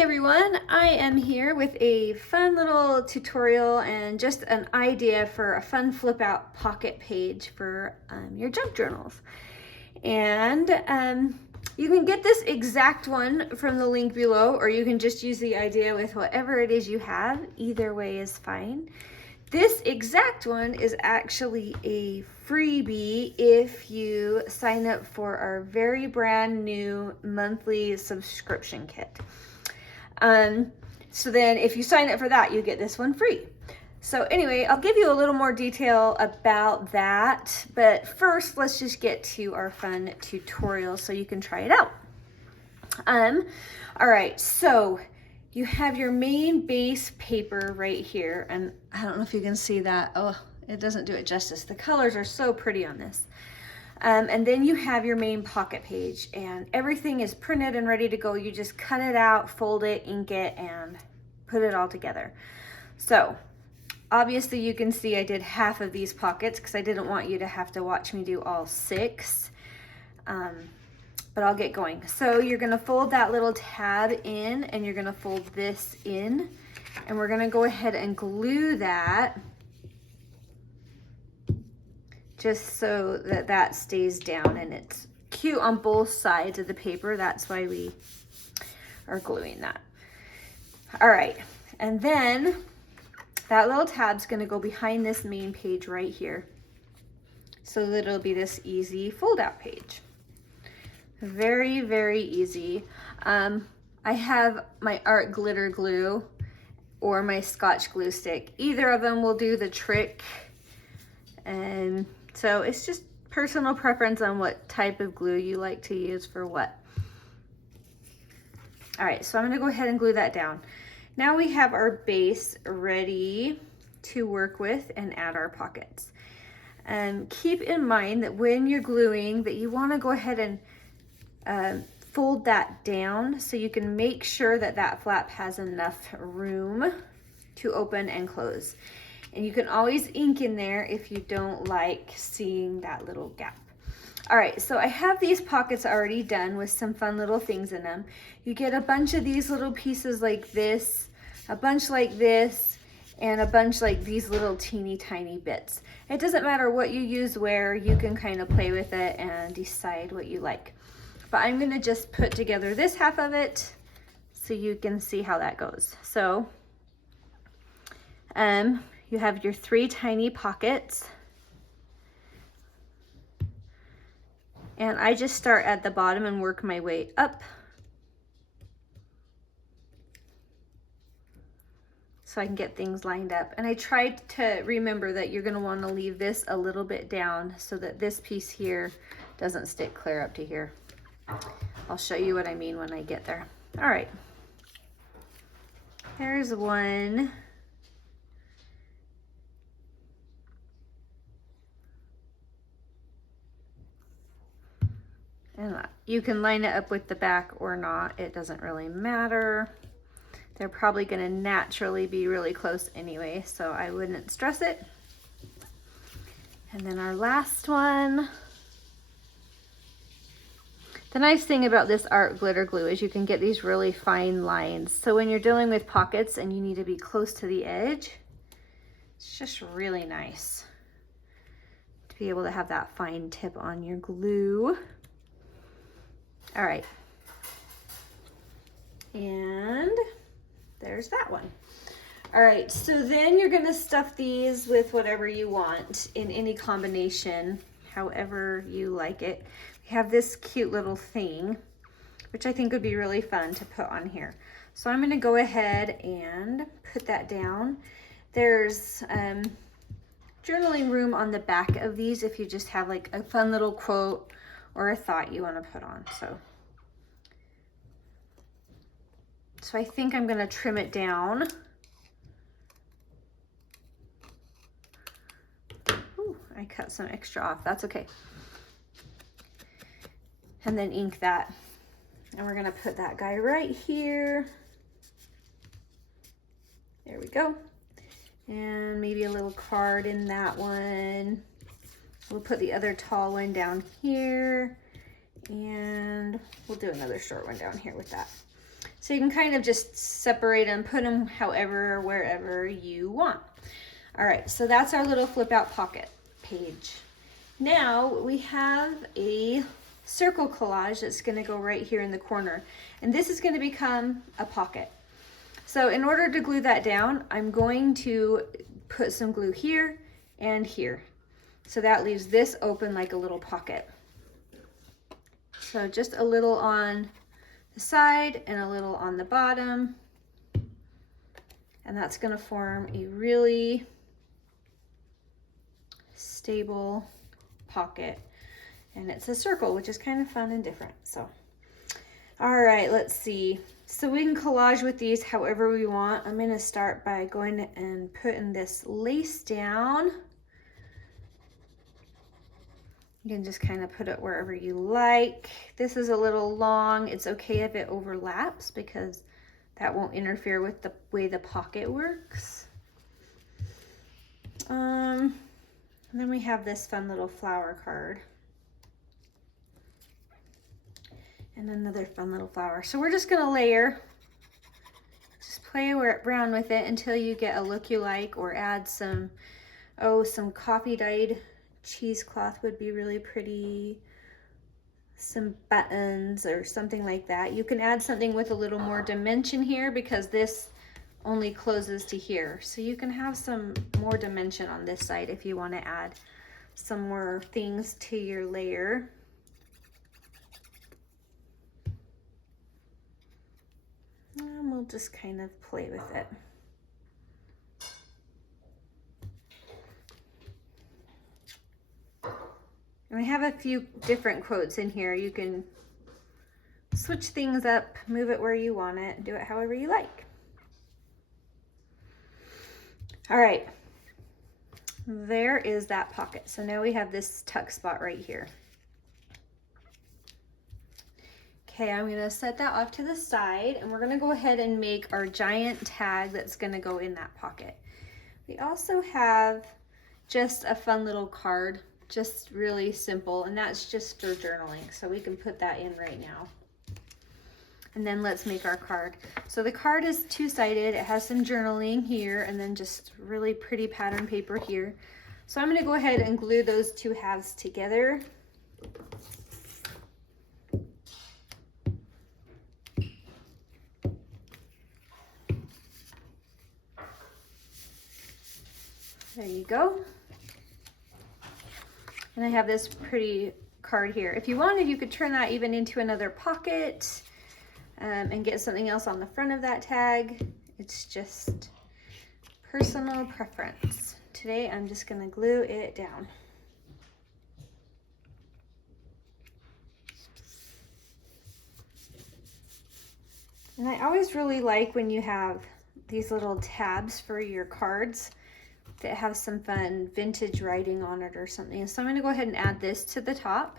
Hi everyone, I am here with a fun little tutorial and just an idea for a fun flip out pocket page for your junk journals. And you can get this exact one from the link below, or you can just use the idea with whatever it is you have. Either way is fine. This exact one is actually a freebie if you sign up for our very brand new monthly subscription kit. So then if you sign up for that, you get this one free. So anyway, I'll give you a little more detail about that, but first let's just get to our fun tutorial so you can try it out. All right, so you have your main base paper right here, and I don't know if you can see that. Oh, it doesn't do it justice. The colors are so pretty on this. And then you have your main pocket page, and everything is printed and ready to go. You just cut it out, fold it, ink it, and put it all together. So obviously you can see I did half of these pockets because I didn't want you to have to watch me do all 6. But I'll get going. So you're gonna fold that little tab in, and you're gonna fold this in, and we're gonna go ahead and glue that just so that that stays down and it's cute on both sides of the paper. That's why we are gluing that. All right, and then that little tab's gonna go behind this main page right here so that it'll be this easy fold out page. Very, very easy. I have my art glitter glue or my Scotch glue stick. Either of them will do the trick. And so it's just personal preference on what type of glue you like to use for what. All right, so I'm gonna go ahead and glue that down. Now we have our base ready to work with and add our pockets. Keep in mind that when you're gluing that you wanna go ahead and fold that down so you can make sure that that flap has enough room to open and close. And you can always ink in there if you don't like seeing that little gap. All right, so I have these pockets already done with some fun little things in them. You get a bunch of these little pieces like this, a bunch like this, and a bunch like these little teeny tiny bits. It doesn't matter what you use where, you can kind of play with it and decide what you like. But I'm gonna just put together this half of it so you can see how that goes. So you have your 3 tiny pockets. And I just start at the bottom and work my way up. So I can get things lined up. And I tried to remember that you're gonna wanna leave this a little bit down so that this piece here doesn't stick clear up to here. I'll show you what I mean when I get there. All right, there's one. And you can line it up with the back or not. It doesn't really matter. They're probably gonna naturally be really close anyway, so I wouldn't stress it. And then our last one. The nice thing about this art glitter glue is you can get these really fine lines. So when you're dealing with pockets and you need to be close to the edge, it's just really nice to be able to have that fine tip on your glue. All right, and there's that one. All right, so then you're gonna stuff these with whatever you want in any combination, however you like it. We have this cute little thing, which I think would be really fun to put on here. So I'm gonna go ahead and put that down. There's journaling room on the back of these if you just have like a fun little quote or a thought you wanna put on. So I think I'm gonna trim it down. Ooh, I cut some extra off, that's okay. And then ink that. And we're gonna put that guy right here. There we go. And maybe a little card in that one. We'll put the other tall one down here, and we'll do another short one down here with that. So you can kind of just separate them, put them however, wherever you want. All right, so that's our little flip out pocket page. Now we have a circle collage that's gonna go right here in the corner. And this is gonna become a pocket. So in order to glue that down, I'm going to put some glue here and here. So that leaves this open like a little pocket. So just a little on the side and a little on the bottom. And that's gonna form a really stable pocket. And it's a circle, which is kind of fun and different. So, all right, let's see. So we can collage with these however we want. I'm gonna start by going and putting this lace down. You can just kind of put it wherever you like. This is a little long. It's okay if it overlaps because that won't interfere with the way the pocket works. And then we have this fun little flower card. And another fun little flower. So we're just gonna layer, just play around with it until you get a look you like, or add some, some coffee dyed cheesecloth would be really pretty. Some buttons or something like that. You can add something with a little more dimension here because this only closes to here. So you can have some more dimension on this side if you want to add some more things to your layer. And we'll just kind of play with it. And we have a few different quotes in here. You can switch things up, move it where you want it, do it however you like. All right, there is that pocket. So now we have this tuck spot right here. Okay, I'm gonna set that off to the side, and we're gonna go ahead and make our giant tag that's gonna go in that pocket. We also have just a fun little card, just really simple, and that's just for journaling. So we can put that in right now. And then let's make our card. So the card is two-sided. It has some journaling here and then just really pretty pattern paper here. So I'm gonna go ahead and glue those two halves together. There you go. And I have this pretty card here. If you wanted, you could turn that even into another pocket and get something else on the front of that tag. It's just personal preference. Today, I'm just gonna glue it down. And I always really like when you have these little tabs for your cards that have some fun vintage writing on it or something. So I'm gonna go ahead and add this to the top,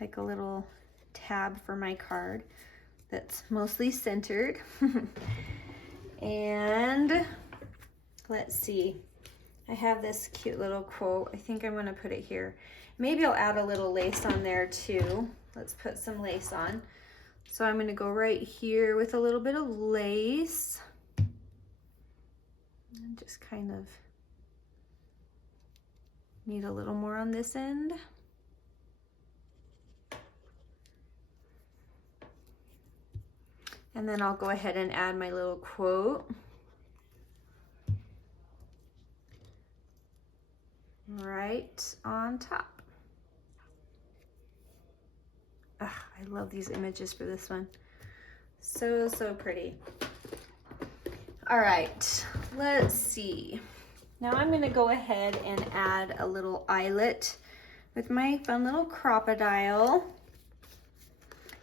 like a little tab for my card that's mostly centered. And let's see, I have this cute little quote. I think I'm gonna put it here. Maybe I'll add a little lace on there too. Let's put some lace on. So I'm gonna go right here with a little bit of lace. And just kind of need a little more on this end. And then I'll go ahead and add my little quote. Right on top. I love these images for this one. So, so pretty. All right, let's see. Now I'm gonna go ahead and add a little eyelet with my fun little crocodile.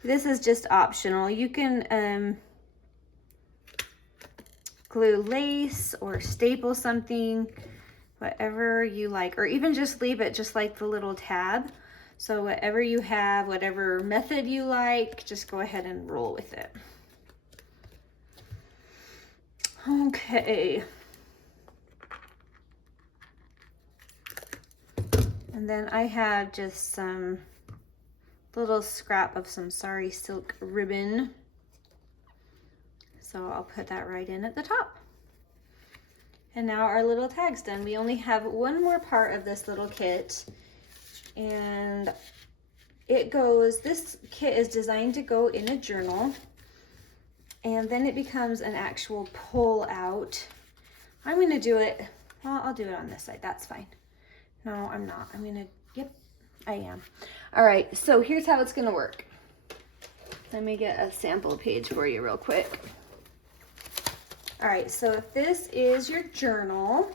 This is just optional. You can glue lace or staple something, whatever you like, or even just leave it just like the little tab. So whatever you have, whatever method you like, just go ahead and roll with it. Okay. And then I have just some little scrap of some sari silk ribbon. So I'll put that right in at the top. And now our little tag's done. We only have one more part of this little kit, and it goes, this kit is designed to go in a journal, and then it becomes an actual pull out. I'm gonna do it, well, I'll do it on this side, that's fine. No, I'm not, I'm gonna, yep, I am. All right, so here's how it's gonna work. Let me get a sample page for you real quick. All right, so if this is your journal,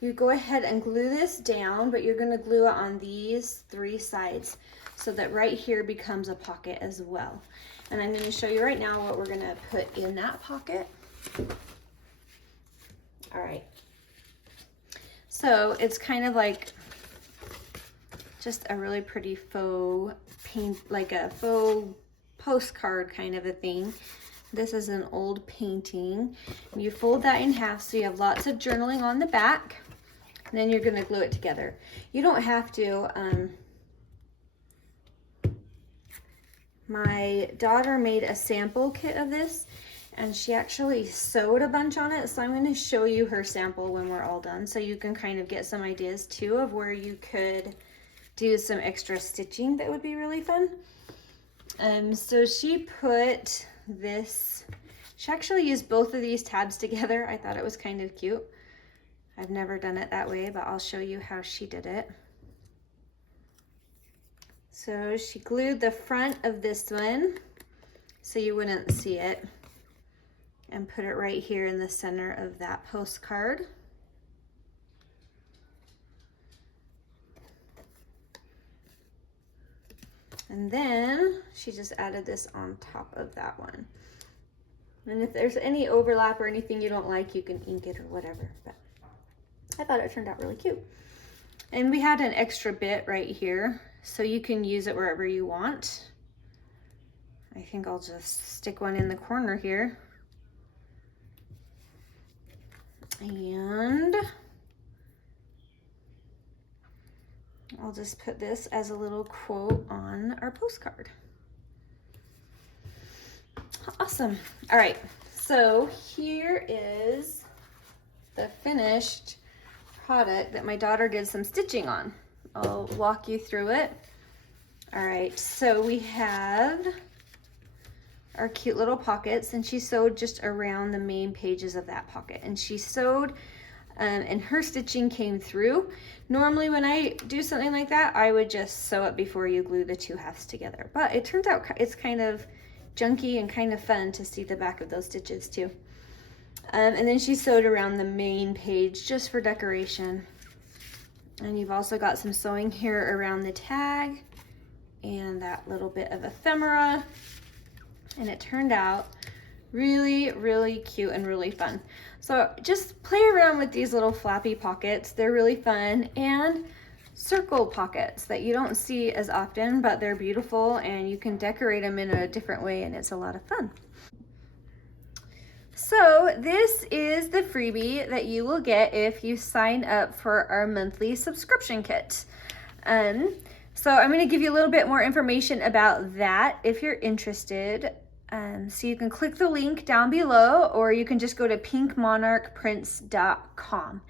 you go ahead and glue this down, but you're gonna glue it on these 3 sides so that right here becomes a pocket as well. And I'm gonna show you right now what we're gonna put in that pocket. All right, so it's kind of like just a really pretty faux paint, like a faux postcard kind of a thing. This is an old painting. And you fold that in half so you have lots of journaling on the back. And then you're gonna glue it together. You don't have to. My daughter made a sample kit of this, and she actually sewed a bunch on it. So I'm gonna show you her sample when we're all done, so you can kind of get some ideas too of where you could do some extra stitching that would be really fun. So she put this, she actually used both of these tabs together. I thought it was kind of cute. I've never done it that way, but I'll show you how she did it. So she glued the front of this one so you wouldn't see it, and put it right here in the center of that postcard. And then she just added this on top of that one. And if there's any overlap or anything you don't like, you can ink it or whatever. But I thought it turned out really cute. And we had an extra bit right here, so you can use it wherever you want. I think I'll just stick one in the corner here. And I'll just put this as a little quote on our postcard. Awesome. All right, so here is the finished product that my daughter did some stitching on. I'll walk you through it. All right, so we have our cute little pockets, and she sewed just around the main pages of that pocket, and she sewed and her stitching came through. Normally when I do something like that, I would just sew it before you glue the 2 halves together, but it turns out it's kind of junky and kind of fun to see the back of those stitches too. And then she sewed around the main page just for decoration. And you've also got some sewing here around the tag and that little bit of ephemera. And it turned out really, really cute and really fun. So just play around with these little flappy pockets. They're really fun, and circle pockets that you don't see as often, but they're beautiful and you can decorate them in a different way, and it's a lot of fun. So this is the freebie that you will get if you sign up for our monthly subscription kit. So I'm going to give you a little bit more information about that if you're interested. So you can click the link down below, or you can just go to pinkmonarchprints.com,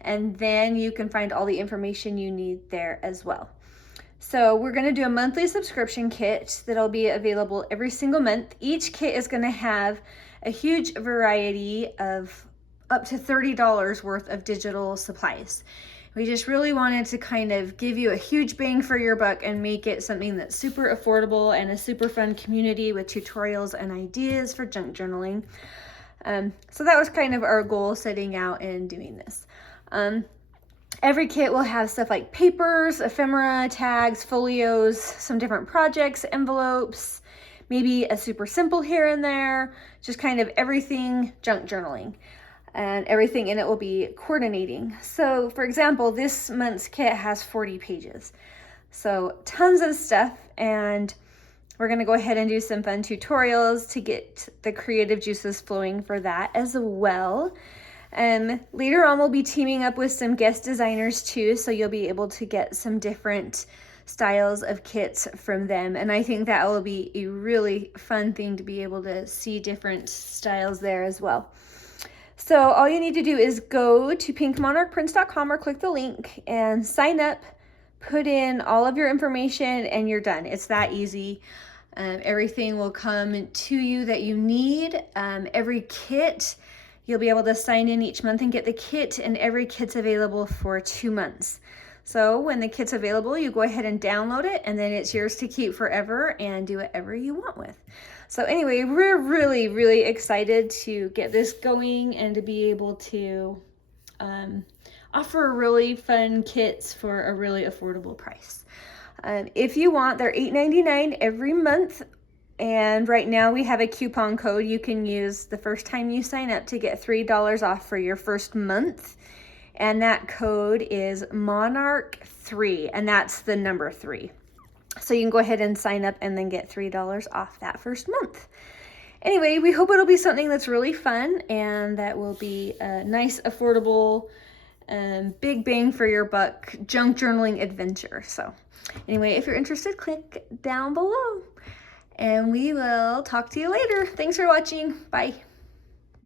and then you can find all the information you need there as well. So we're going to do a monthly subscription kit that'll be available every single month. Each kit is going to have a huge variety of up to $30 worth of digital supplies. We just really wanted to kind of give you a huge bang for your buck and make it something that's super affordable and a super fun community with tutorials and ideas for junk journaling. So that was kind of our goal setting out and doing this. Every kit will have stuff like papers, ephemera, tags, folios, some different projects, envelopes, maybe a super simple here and there, just kind of everything junk journaling. And everything in it will be coordinating. So for example, this month's kit has 40 pages. So tons of stuff, and we're gonna go ahead and do some fun tutorials to get the creative juices flowing for that as well. Later on, we'll be teaming up with some guest designers too, so you'll be able to get some different styles of kits from them. And I think that will be a really fun thing to be able to see different styles there as well. So all you need to do is go to pinkmonarchprints.com or click the link and sign up, put in all of your information, and you're done. It's that easy. Everything will come to you that you need. Every kit, you'll be able to sign in each month and get the kit, and every kit's available for 2 months. So when the kit's available, you go ahead and download it, and then it's yours to keep forever and do whatever you want with. So anyway, we're really, really excited to get this going and to be able to offer really fun kits for a really affordable price. If you want, they're $8.99 every month. And right now we have a coupon code you can use the first time you sign up to get $3 off for your first month. And that code is Monarch3, and that's the number 3. So you can go ahead and sign up and then get $3 off that first month. Anyway, we hope it'll be something that's really fun and that will be a nice, affordable, big bang for your buck junk journaling adventure. So anyway, if you're interested, click down below and we will talk to you later. Thanks for watching. Bye.